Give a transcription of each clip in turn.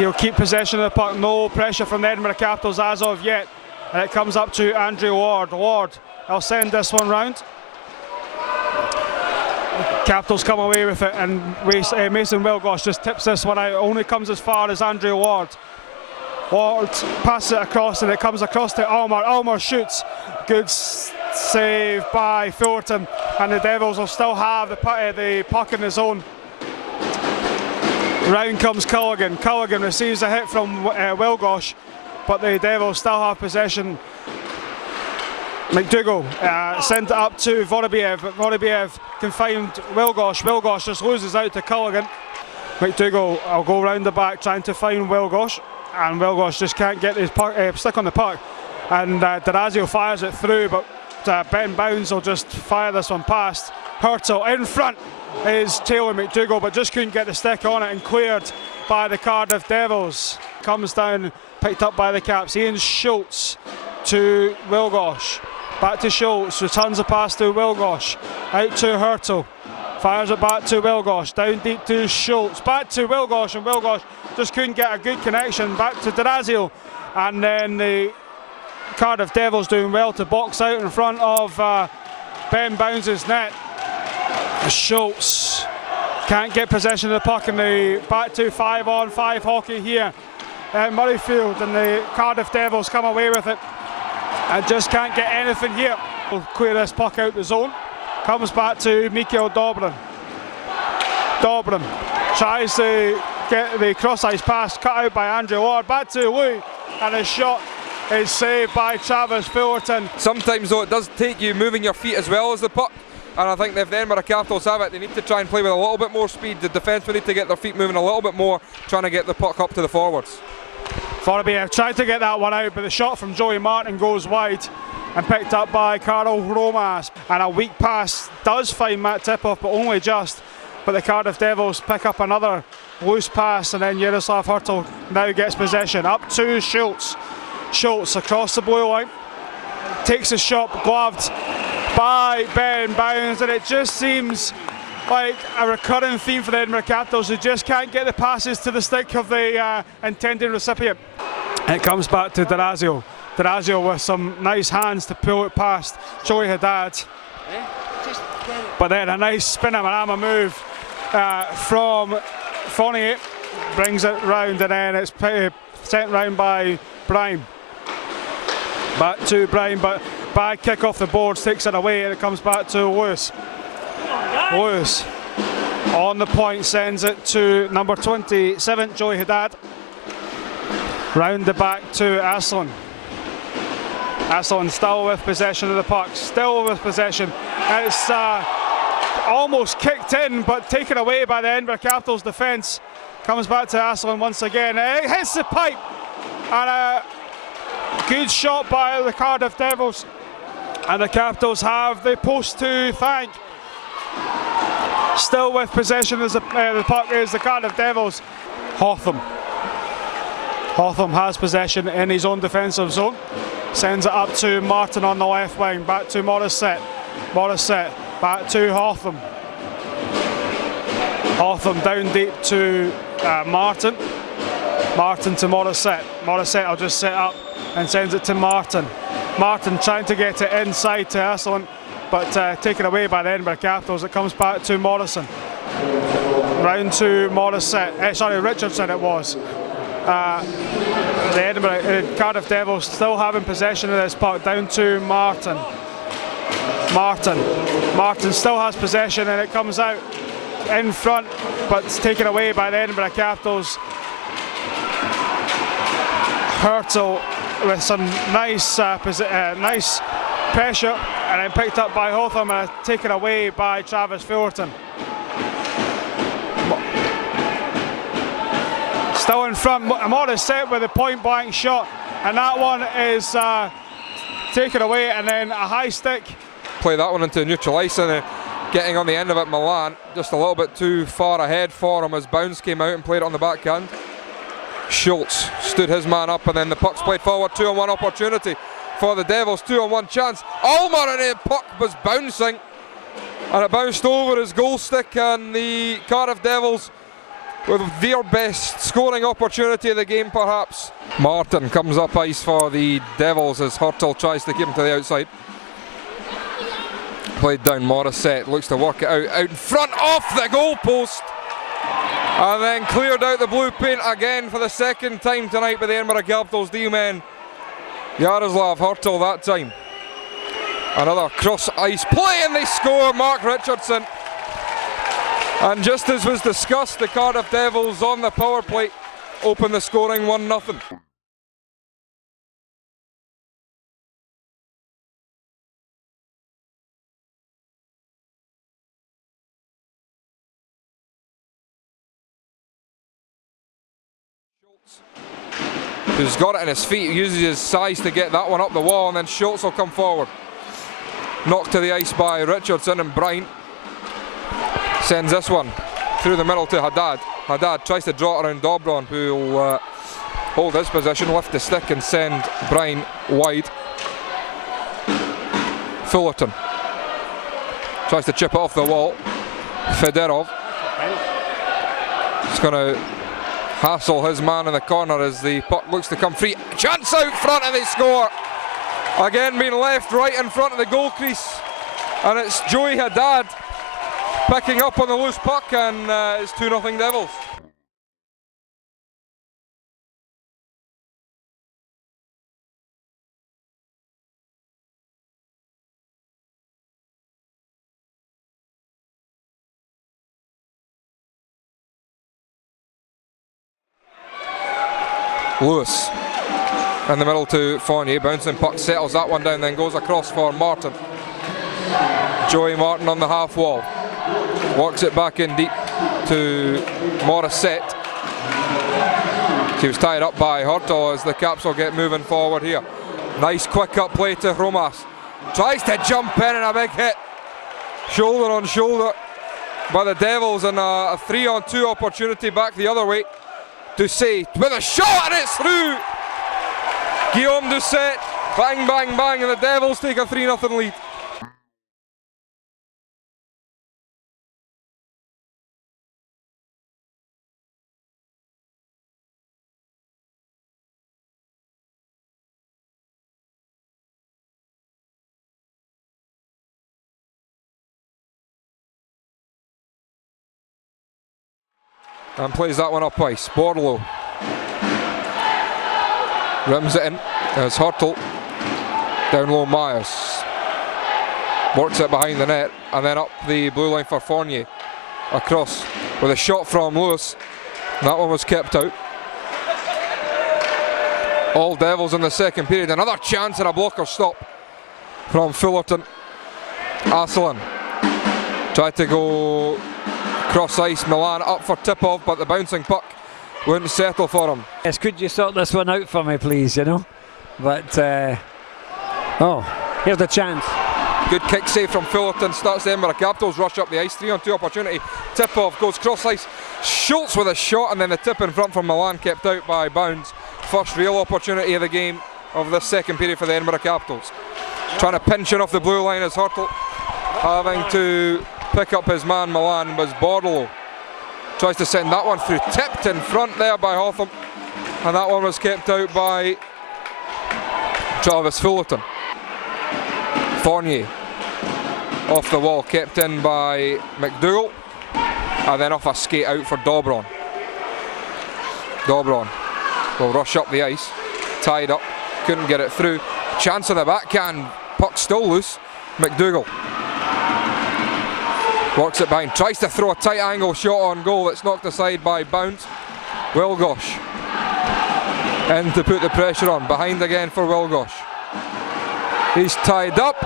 He'll keep possession of the puck. No pressure from the Edinburgh Capitals as of yet. And it comes up to Andrew Ward. Ward, I'll send this one round. Capitals come away with it, and Mason Wilgosh just tips this one out. Only comes as far as Andrew Ward. Ward passes it across, and it comes across to Almer. Almer shoots. Good save by Fullerton, and the Devils will still have the puck in the zone. Round comes Culligan. Culligan receives a hit from Wilgosh, but the Devils still have possession. McDougall sent it up to Vorobiev. Vorobiev confined Wilgosh. Wilgosh just loses out to Culligan. McDougall will go round the back trying to find Wilgosh, and Wilgosh just can't get his puck, stick on the puck. And D'Orazio fires it through, but Ben Bounds will just fire this one past. Hurtle in front is Taylor McDougall, but just couldn't get the stick on it, and cleared by the Cardiff Devils. Comes down, picked up by the Caps. Ian Schultz to Wilgosh. Back to Schultz, returns the pass to Wilgosh. Out to Hurtle. Fires it back to Wilgosh. Down deep to Schultz. Back to Wilgosh, and Wilgosh just couldn't get a good connection. Back to D'Orazio. And then the Cardiff Devils doing well to box out in front of Ben Bounds' net. Schultz can't get possession of the puck, and the back to 5-on-5 hockey here at Murrayfield, and the Cardiff Devils come away with it and just can't get anything here. We'll clear this puck out the zone. Comes back to Mikael Dobrin. Dobrin tries to get the cross-ice pass cut out by Andrew Ward. Back to Lou, and his shot is saved by Travis Fullerton. Sometimes though it does take you moving your feet as well as the puck, and I think if the Edinburgh Capitals have it, they need to try and play with a little bit more speed. The defence will need to get their feet moving a little bit more, trying to get the puck up to the forwards. Vorobiev tried to get that one out, but the shot from Joey Martin goes wide and picked up by Carl Romas. And a weak pass does find Matt Tipoff, but only just. But the Cardiff Devils pick up another loose pass, and then Yaroslav Hurtle now gets possession. Up to Schultz. Schultz across the blue line. Takes a shot, gloved by Ben Bounds, and it just seems like a recurring theme for the Edinburgh Capitals, who just can't get the passes to the stick of the intended recipient. And it comes back to D'Orazio. D'Orazio with some nice hands to pull it past Joey Haddad. But then a nice spin and arm move from Fournier, brings it round, and then it's sent round by Bryan. Back to Bryan, but bad kick off the boards, takes it away, and it comes back to Lewis. Lewis on the point, sends it to number 27, Joey Haddad. Round the back to Aslan. Aslan still with possession of the puck, still with possession. And it's almost kicked in, but taken away by the Edinburgh Capitals defence. Comes back to Aslan once again. It hits the pipe, and a good shot by the Cardiff Devils. And the Capitals have the post to thank. Still with possession as the puck is the Cardiff Devils. Hotham has possession in his own defensive zone. Sends it up to Martin on the left wing. Back to Morissette. Morissette back to Hotham. Hotham down deep to Martin. Martin to Morissette. Morissette will just set up and sends it to Martin. Martin trying to get it inside to Aslan, but taken away by the Edinburgh Capitals. It comes back to Morrison. Round to Morissette. Richardson it was. The Cardiff Devils still having possession of this puck. Down to Martin. Martin still has possession, and it comes out in front, but it's taken away by the Edinburgh Capitals. Hurtle with some nice pressure, and then picked up by Hotham and taken away by Travis Fullerton. Still in front, Morissette with a point blank shot, and that one is taken away, and then a high stick. Play that one into neutral ice, and getting on the end of it, Milan just a little bit too far ahead for him as Bounds came out and played it on the backhand. Schultz stood his man up, and then the puck's played forward. 2-on-1 opportunity for the Devils, 2-on-1 chance. Almer, and the puck was bouncing, and it bounced over his goal stick, and the Cardiff Devils with their best scoring opportunity of the game perhaps. Martin comes up ice for the Devils as Hurtle tries to keep him to the outside. Played down Morissette, looks to work it out in front off the goal post. And then cleared out the blue paint again for the second time tonight by the Edinburgh Capitals D-men. Yaroslav Hurtle that time. Another cross ice play and they score. Mark Richardson. And just as was discussed, the Cardiff Devils on the power play open the scoring 1-0. Who's got it in his feet, uses his size to get that one up the wall, and then Schultz will come forward. Knocked to the ice by Richardson, and Bryan sends this one through the middle to Haddad. Haddad tries to draw it around Dobron, who will hold his position, lift the stick and send Bryan wide. Fullerton tries to chip it off the wall. Fedorov is going to hassle his man in the corner as the puck looks to come free. Chance out front and they score. Again being left right in front of the goal crease. And it's Joey Haddad picking up on the loose puck, and it's 2-0 Devils. Lewis in the middle to Fournier, bouncing puck, settles that one down, then goes across for Martin. Joey Martin on the half wall, works it back in deep to Morissette. He was tied up by Hurtle as the Caps will get moving forward here. Nice quick up play to Romas, tries to jump in and a big hit, shoulder on shoulder by the Devils, and a 3-on-2 opportunity back the other way. Doucet with a shot and it's through. Guillaume Doucet, bang, bang, bang, and the Devils take a 3-0 lead. And plays that one up ice. Bordelot rims it in as Hurtle down low. Myers works it behind the net and then up the blue line for Fournier. Across with a shot from Lewis. That one was kept out. All Devils in the second period. Another chance and a blocker stop from Fullerton. Asselin tried to go cross ice. Milan up for tip-off, but the bouncing puck wouldn't settle for him. Yes, could you sort this one out for me, please, you know? But, oh, here's the chance. Good kick save from Fullerton, starts the Edinburgh Capitals, rush up the ice, 3-on-2 opportunity. Tip-off, goes cross ice. Schultz with a shot, and then the tip in front from Milan kept out by Bounds. First real opportunity of the game of this second period for the Edinburgh Capitals. Trying to pinch it off the blue line as Hurtle having to pick up his man Milan, was Bordelot. Tries to send that one through, tipped in front there by Hotham, and that one was kept out by Travis Fullerton. Fournier off the wall, kept in by McDougall, and then off a skate out for Dobron. Dobron will rush up the ice, tied up, couldn't get it through. Chance on the backhand, puck still loose. McDougall works it behind, tries to throw a tight angle shot on goal that's knocked aside by Bounce. Wilgosh in to put the pressure on, behind again for Wilgosh. He's tied up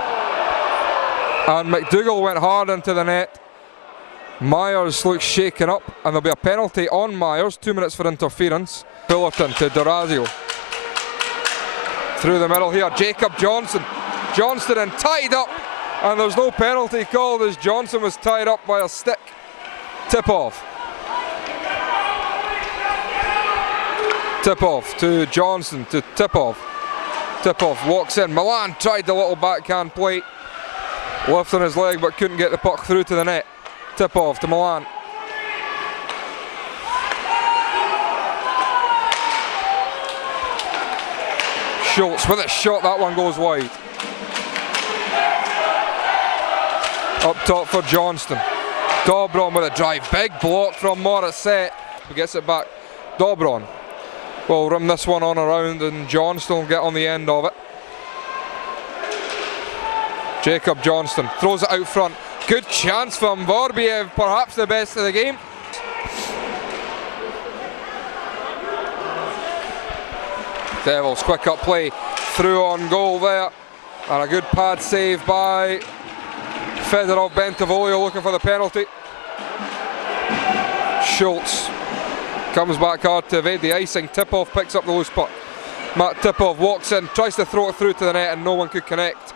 and McDougall went hard into the net. Myers looks shaken up and there'll be a penalty on Myers, 2 minutes for interference. Fullerton to Dorazio. Through the middle here, Jacob Johnson. Johnston and tied up, and there's no penalty called as Johnson was tied up by a stick. Tip off. Tip off to Johnson to tip off. Tip off walks in. Milan tried the little backhand play, lifting his leg but couldn't get the puck through to the net. Tip off to Milan. Schultz with a shot, that one goes wide. Up top for Johnston. Dobron with a drive, big block from Morissette. He gets it back. Dobron will rim this one on around and Johnston will get on the end of it. Jacob Johnston throws it out front. Good chance from Vorbiev, perhaps the best of the game. Devils quick up play, through on goal there, and a good pad save by Fedorov. Bentivolio looking for the penalty. Schultz comes back hard to evade the icing. Tipov picks up the loose puck. Matt Tipov walks in, tries to throw it through to the net, and no one could connect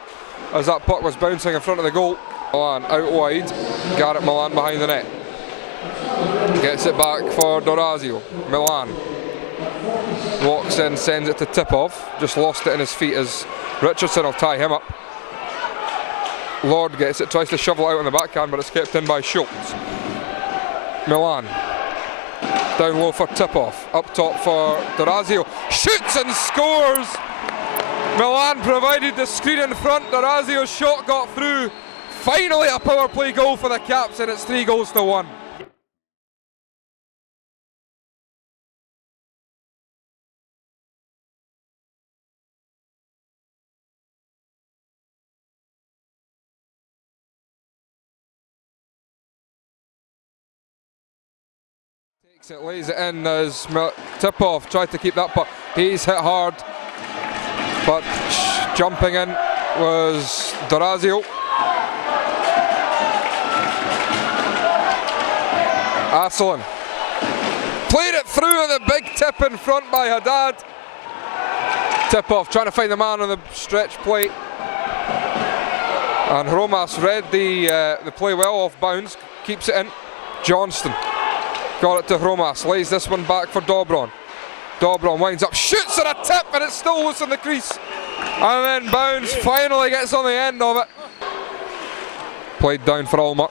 as that puck was bouncing in front of the goal. Milan out wide, Garrett Milan behind the net. Gets it back for Dorazio. Milan walks in, sends it to Tipov. Just lost it in his feet as Richardson will tie him up. Lord gets it, tries to shovel it out on the backhand, but it's kept in by Schultz. Milan down low for Tipov. Up top for Dorazio. Shoots and scores! Milan provided the screen in front. Dorazio's shot got through. Finally a power play goal for the Caps, and it's 3-1. Takes it, lays it in as Tipov tried to keep that puck. He's hit hard, but jumping in was Dorazio. Asselin played it through, the big tip in front by Haddad. Tipov trying to find the man on the stretch play, and Hromas read the play well off bounds, keeps it in. Johnston got it to Hromas, lays this one back for Dobron. Dobron winds up, shoots at a tip, and it's still loose in the crease. And then Bounds finally gets on the end of it. Played down for Ulmer,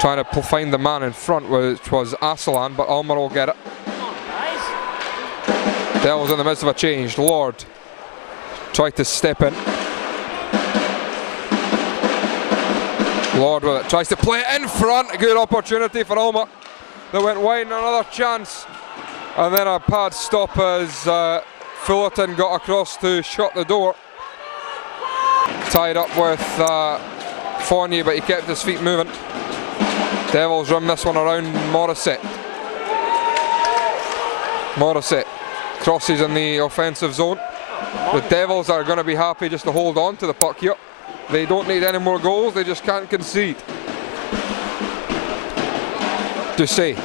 trying to find the man in front, which was Asselan, but Ulmer will get it. Devils in the midst of a change. Lord tried to step in. Lord with it, tries to play it in front. A good opportunity for Ulmer. They went wide, another chance. And then a pad stop as Fullerton got across to shut the door. Tied up with Fournier, but he kept his feet moving. Devils rim this one around Morissette. Morissette crosses in the offensive zone. The Devils are going to be happy just to hold on to the puck here. They don't need any more goals, they just can't concede. Doucet.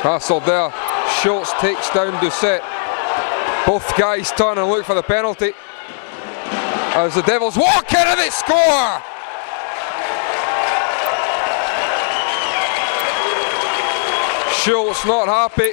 Hassled there. Schultz takes down Doucet. Both guys turn and look for the penalty as the Devils walk in and they score! Schultz not happy.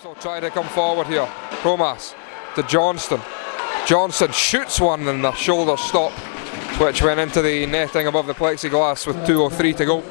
So try to come forward here. Hromas to Johnston. Johnson shoots one and the shoulder stop, which went into the netting above the plexiglass with 2:03 to go.